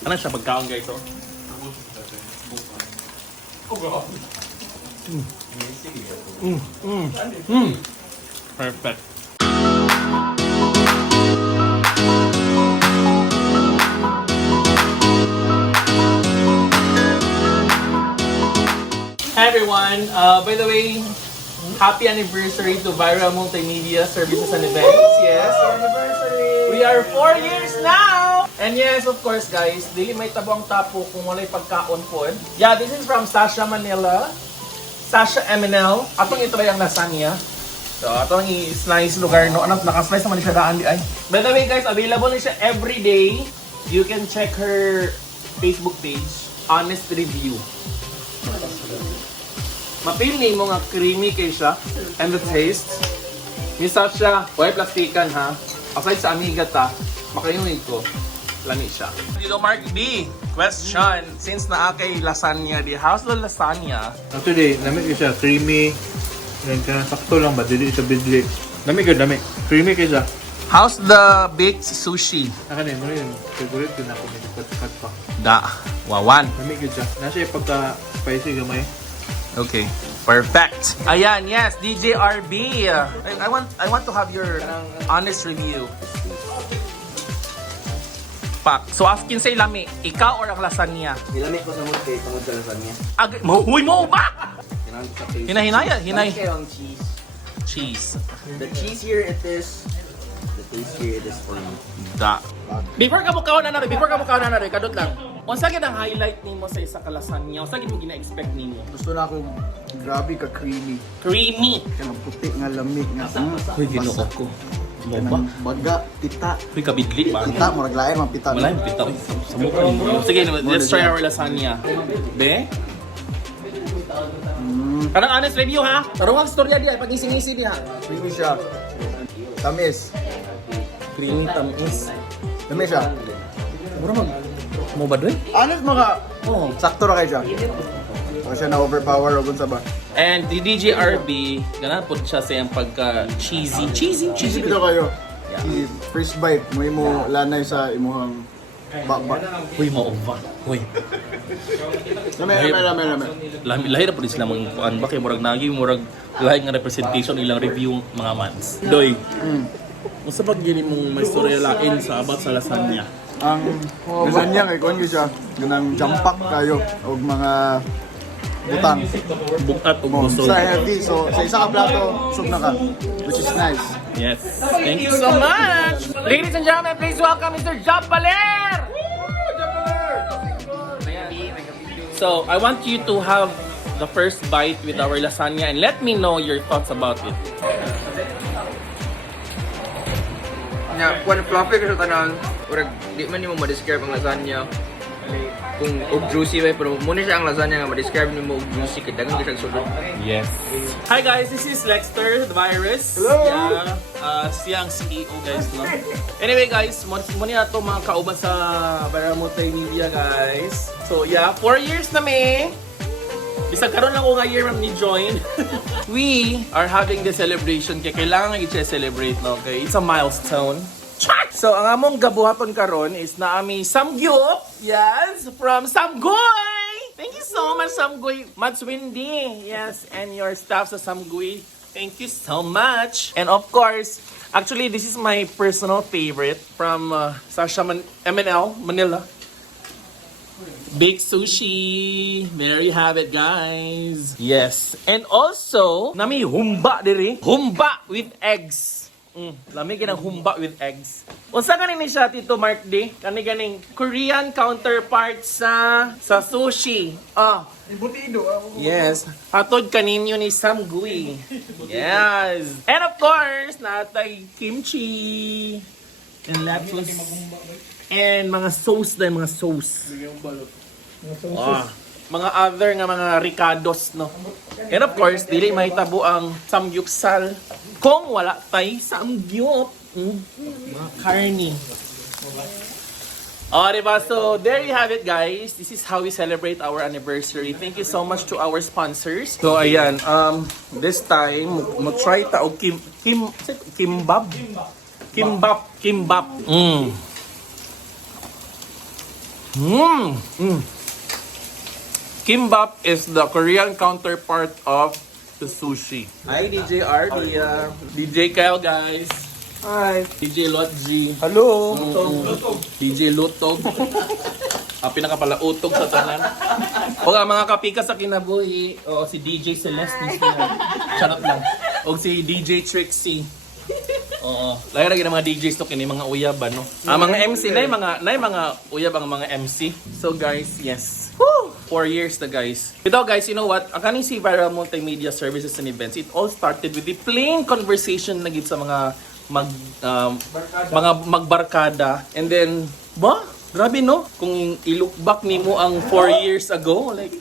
Ano siya pagkaon guys, oh? Perfect. Hi everyone! By the way, happy anniversary to Viral Multimedia Services and Events. Yes, anniversary! We are 4 years now! And yes, of course guys, dili may tabang tapo kung walay pagkaon po. Yeah, this is from Sasha Manila. Sasha MNL. Atong ito ba yung lasagna? So, atong i-slice lugar, no? Anak, nakaslice naman siya daan di ay. By the way guys, available na siya every day. You can check her Facebook page, Honest Review. Mapili mo nga creamy kay siya and the taste. Misa siya, huwag plastikan ha. Aside sa amiga ta, makayunin ko. Lami siya. Dito Mark D, question. Since naa kay lasagna di, how's the lasagna? Actually, lamig siya, creamy. Yan ka, sakto lang ba? Dili ito bidli. Lamig ka, lamig. Creamy ka siya. How's the baked sushi? Nakanin mo rin, favorite ko na ako, medyo kat pa. Da, wawan. Lamig ka siya. Nasa yung pagka-spicy gamay. Okay, perfect. Ayan, yes, DJ RB. I want to have your honest review. Pak. So askin say lami, ikaw or ang lasagna? Nilami ko sa mood kay tungod sa lasagna. Huy mo ba? Kinahanglan sa taste. Hinahinaya, Hinay kayo ang cheese. Cheese. The cheese here it is. The taste here it is for me. Da. Before ka mo kaon na rin, kadot lang. Unsa gid ang highlight nimo sa isa ka lasagna? Unsa gid mo gina-expect nimo? Gusto na akong grabe ka creamy. Creamy. Kanang puti nga lamig nga. Uy, ginuot ko. Mo ba? Kanang baga, pita. Uy, kabidli ba? Pita, murag lain man pita. Wala yung pita. Sa mukha nimo. Sige, let's try our lasagna. Be? Kanang honest review ha? Tarong ang storya diya, pag ising-isi diya. Creamy siya. Tamis. Creamy tamis. Tamis siya. Mura mag... Mo ba doon? Honest mga, Oo. sakto na kayo siya. Baka siya na-overpower o sa ba. And the DJ RB, ganun po siya sa yung pagka-cheesy. Cheesy Dito kayo. Cheesy. First bite, mo imo lanay sa imuhang bakbak. Uy, maumba. Uy. Lame. Lahi na po din sila mga kuan ba kay murag nagi murag lahi nga representation ilang review mga mans. Doy. Unsa pag gini mong may storya lain sa about sa lasagna? Ang lasagna kay kuan siya. Ganang jampak kayo og mga butang. Bukat ug Oh, busog. sa heavy. So, sa isa ka plato, busog na ka. Which is nice. Yes. Thank you so much. Ladies and gentlemen, please welcome Mr. Job Baler. So, I want you to have the first bite with our lasagna and let me know your thoughts about it. Nya, kung fluffy ka sa tanan, urag di man nimo ma-describe ang lasagna. Kung og juicy ba, pero muna siya ang lasagna nga ma-describe nimo og juicy kay daghang gyud sulod. Yes. Hi guys, this is Lexter, the virus. Hello! Yeah, siyang CEO guys, no? Anyway guys, muna na ito mga kauban sa Viral Multimedia guys. So yeah, 4 years na may. Bisag karon lang ko nga year ni join. We are having the celebration kaya kailangan i-celebrate, no? Okay? It's a milestone. So, ang among gabuhaton karon is na ami samgyup. Yes, from Samgoy. Thank you so much, Samgoy. Mads Windy. Yes, and your staff sa Samgoy. Thank you so much. And of course, actually, this is my personal favorite from Sasha MNL, Manila. Baked sushi. There you have it, guys. Yes. And also, nami humba diri. Humba with eggs. Lamig ng humba with eggs. Unsa ganin ni siya Tito Mark D? Kani-ganing Korean counterpart sa sushi. Embutido. Yes. Hatod kaninyo ni Samgui. Yes. And of course, natay kimchi. And lettuce. And mga sauce na mga sauce. Mga other nga mga ricados, no? And of course, dili mahitabo ang samgyupsal kung wala tay samgyup. Mga karni. Diba? So, there you have it, guys. This is how we celebrate our anniversary. Thank you so much to our sponsors. So, ayan. This time, mo try ta og kimbap. Kimbap is the Korean counterpart of the sushi. Hi, DJ RD. DJ Kyle, guys. Hi. DJ Lotji. Hello. DJ Lutog. Pinakapalautog sa tanan. O nga mga kapika sa kinabuhi, si DJ Celeste. Charot lang. O si DJ Trixie. Oo. Lagi ng mga DJs to kini mga uyab no. Mga MC na mga uyab ang mga MC. So guys, yes. Woo! 4 years na guys. Ito guys, you know what? Ang kaning si Viral Multimedia Services and Events, it all started with the plain conversation na gid sa mga magbarkada. And then, grabe no? Kung i-look back nimo ang 4 years ago, like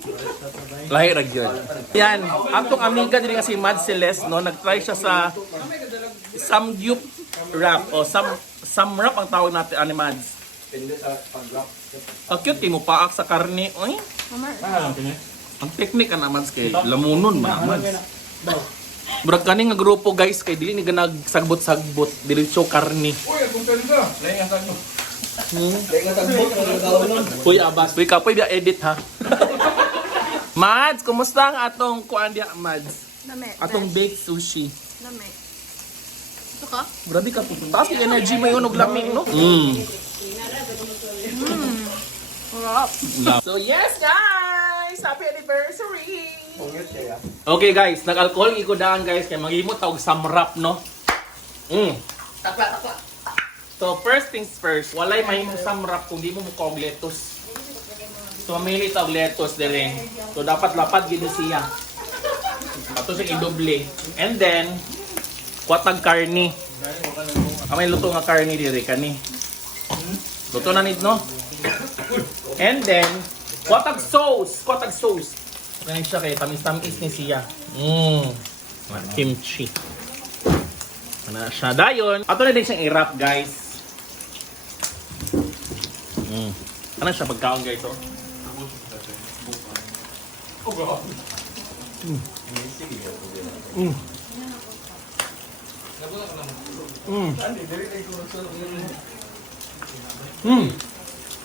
lahi ra gyud. Yan, atong amiga diri nga si Mad Celeste no, nag-try siya sa samgyup wrap o sam wrap ang tawag natin ani Mads. Ang cute kay mo paak sa karne. Oy. Ang technique ana Mads kay lamunon man Mads. Murag kani nga grupo guys kay dili ni ganag sagbot-sagbot, diretso karne. Uy, kung ka. Lain nga sagbo. Uy, abas. Uy, kapoy biya edit ha. Mads, kumusta ang atong kuan dia Mads? Dami. Atong baked sushi. Dami. Ito ka? Grabe ka po. Taas yung energy mo yun og lami, no? Sarap. So yes guys! Happy anniversary! Okay guys, nag-alcohol ikudaan guys kay maghimot tawag samrap, no? So first things first, walay mahimong samrap kung di mo mukha og lettuce. So mamili tawag lettuce dire. So dapat lapad gid siya. Ato siya i-doble. And then kuwatag karni. Amay luto nga karni dire kani. Luto na nid no? And then kuwatag sauce. Ganyan siya kay tamis-tamis ni siya. Kimchi. Ano siya dayon. Ato na din siyang i-wrap guys. Ano siya pagkaon guys oh?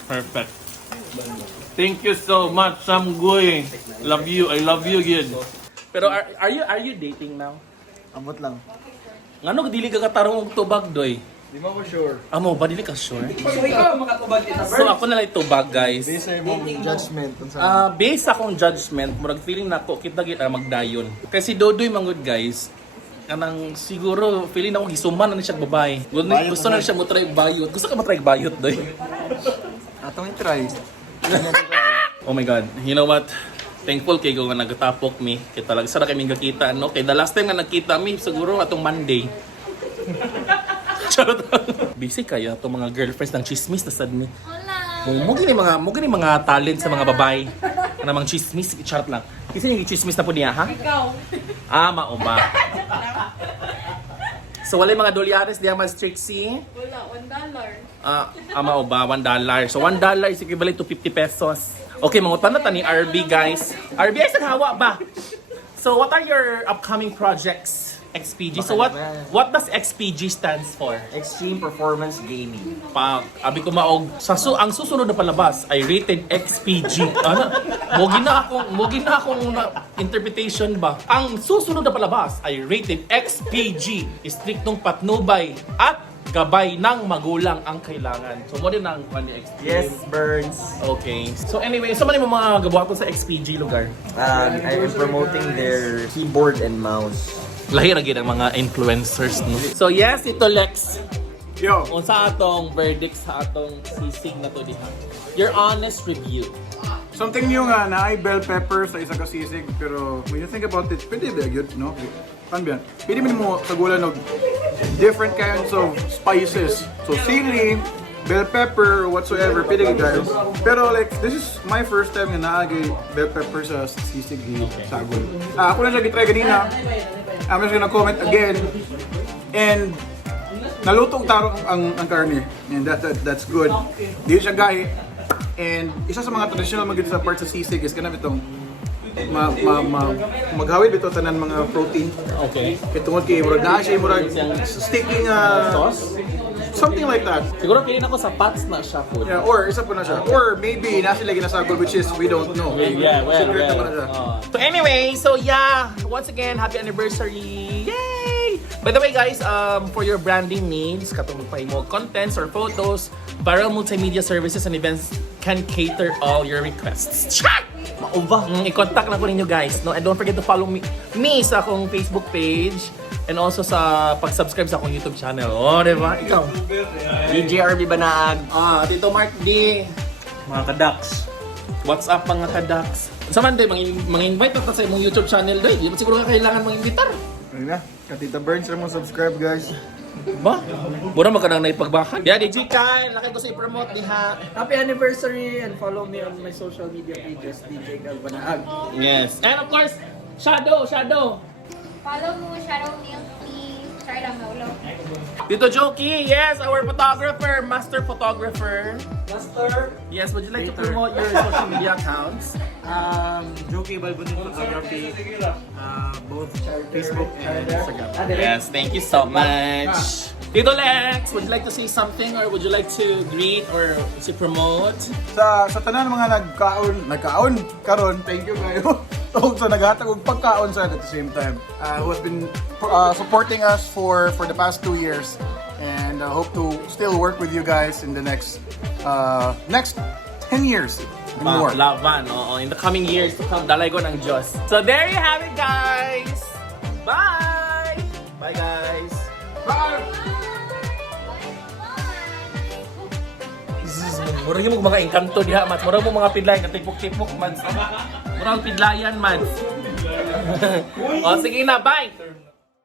Perfect. Thank you so much, Samgoy. Love you. I love you, good. Pero are you dating now? Amot lang. Ngano dili ka katarong og tubag doy? Di mo ko sure. Amo ba dili ka sure? So, ikaw makatubag dito. So ako na lang tubag guys. Based sa imong judgment kung saan. Based akong judgment, murag feeling nako kita gid magdayon. Kasi Dodoy mangud guys. Kanang siguro feeling ako gisuman na siya babae. Gusto na siya mo try bayot. Gusto ka mo-try bayot doy? Atong i-try. Oh my god. You know what? Thankful kay go nga nagatapok mi. Kay talaga sa kaming gakita no. Kay the last time nga nagkita mi siguro atong Monday. Charot. Busy kayo atong mga girlfriends ng chismis na sad mi. Hola. Mo gini mga talent sa mga babae. Namang chismis, charot lang. Kasi yung chismis na po niya, ha? Ikaw. Mao ba? So wala mga dolyares diya mas Trixie. Wala, $1. Mao ba? $1. So $1 is equivalent to 50 pesos. Okay, mangutan na ta ni RB guys. RB ay hawa ba? So what are your upcoming projects? XPG. So what does XPG stands for? Extreme Performance Gaming. Abi ko maog ang susunod na palabas ay rated XPG. Ano? Mogi na akong interpretation ba? Ang susunod na palabas ay rated XPG. Striktong patnubay at gabay ng magulang ang kailangan. So mo din ang XPG. Yes, Burns. Okay. So anyway, so man yung mga gabuhaton sa XPG lugar? I am promoting their keyboard and mouse. Lahi ra gid ang mga influencers no. So yes, ito Lex. Yo, Unsa atong verdict sa atong sisig na to diha? Your honest review. something new nga na ay bell pepper sa isa ka sisig pero when you think about it, pwede ba yun, no? Kan ba? Pwede mo tagulan og different kinds of spices. So sili, bell pepper, whatsoever, pwede guys. Pero like, this is my first time nga naagay bell pepper sa sisig sa agol. Ako na siya gitry kanina. I'm just gonna comment again. And nalutong taro ang karne. And that's good. Di siya gahi. And isa sa mga traditional magiging sa part sa sisig is kanang itong maghawid bito tanan mga protein. Okay. Kay tungod kay murag naa siya murag sticky nga Sauce? Something like that. Siguro piliin ako sa Pats na siya food. Yeah, or isa po na siya. Or maybe nasa lagi na sagol, which is we don't know. Yeah, well, Secret na pa na siya. So anyway, so yeah, once again, happy anniversary! Yay! By the way guys, for your branding needs, katong pa mo contents or photos, Viral Multimedia Services and Events can cater all your requests. Chat! Mauba! I-contact na ko ninyo guys. No? And don't forget to follow me sa akong Facebook page and also sa pag-subscribe sa akong YouTube channel. Oh, diba? Ikaw? DJ RB Banaag. Tito Mark D. Mga kadaks. What's up mga kadaks? Sa man day, mang-invite pa sa imong YouTube channel day. Di ba siguro ka kailangan mang-invitar? Ayun na. Katita Burns na mo subscribe guys. Ba? Mura magkanang naipagbakan. Yeah, DJ Kyle, nakay ko sa i-promote niha. Happy anniversary and follow me on my social media pages, DJ Banaag. Yes. And of course, Shadow. Follow mo, Shadow Milk Tea. Sorry lang, naulo. Tito Jokey, yes, our photographer, master photographer. Master, Yes, would you like to promote your social media accounts? Jokey Balbunin Photography. Both Facebook and Instagram. Yes, thank you so much. Tito Lex, would you like to say something or would you like to greet or to promote? Sa tanan mga nagkaon karon, thank you kayo. So naghatag og pagkaon sa at the same time. Who has been supporting us for the past 2 years and hope to still work with you guys in the next 10 years and more. Laban, in the coming years to come, dalay ko ng Diyos. So there you have it guys! Bye! Bye guys! Mura yung mga engkanto diha, Mats. Mura mo mga pidlayan, katipok-tipok, Mats. Mura ang pidlayan, Mats. O, sige na, bye!